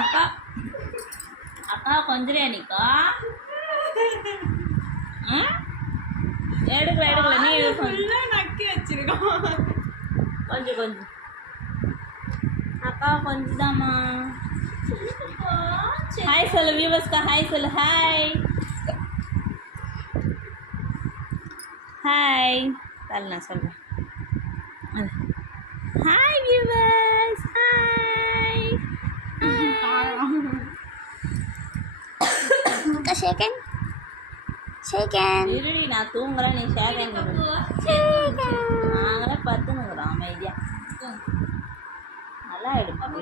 அக்கா அக்கா கொஞ்சம் நிக்கா எடுக்கல நீ நக்கி வச்சிருக்கோம் கொஞ்சம் அக்கா கொஞ்சம் தாம்மா. ஹாய் சொல்லு வியூவர்ஸ்க்கா, ஹாய் சொல்லு. ஹாய் தலை நான் சொல்கிறேன். Hi viewers, hi. அக்கா ஷேக்கன் இருடி நான் தூங்குறேன், நீ ஷேக்கன் நாங்களே பத்துனுக்குறோம் அமைதியா. நல்லா எடுப்போம்.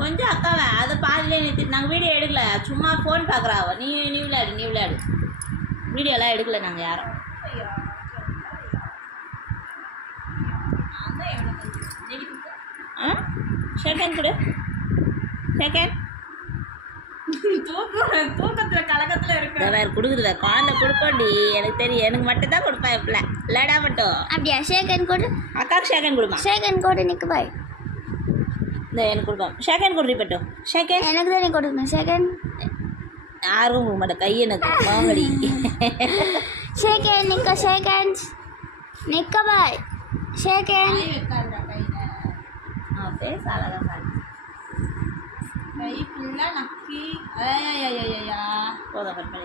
கொஞ்சம் அக்காவை அதை பாதிலே நிறுத்திட்டு நாங்கள் வீடியோ எடுக்கல, சும்மா ஃபோன் பார்க்குறாவோ. நீ விளையாடு வீடியோலாம் எடுக்கல நாங்கள் யாரும். செகண்ட் கொடு, செகண்ட் தூக்கத்தில் கலக்கத்தில் இருக்கு. வேறு கொடுக்குது வேறு குழந்தை கொடுப்போண்டி, எனக்கு தெரியும். எனக்கு மட்டும் தான் கொடுப்பேன் எப்பல இல்லடா மட்டும். அப்படியா? ஷேக்கன் கொடு. அக்காவுக்கு ஷேக்கன் கொடுமா. ஷேக்கன் கொடு. நிற்கு பாய். இந்த எனக்கு கொடுப்பேன். ஷேக்கன் கொடுறி பட்டும். ஷேக்கன் எனக்கு தான் நீ கொடுக்கணும். ஷேக்கன் யாருக்கும் கொடுக்க மாட்டேன், கை எனக்கு வாங்கடி. ஷேக்கன் நிற்க. ஷேக்கன் நிற்க பாய். ஷேக்கன் பேச அழகாக பாரு. கை ஃபுல்லாக நக்கி போதும் கட் பண்ணி.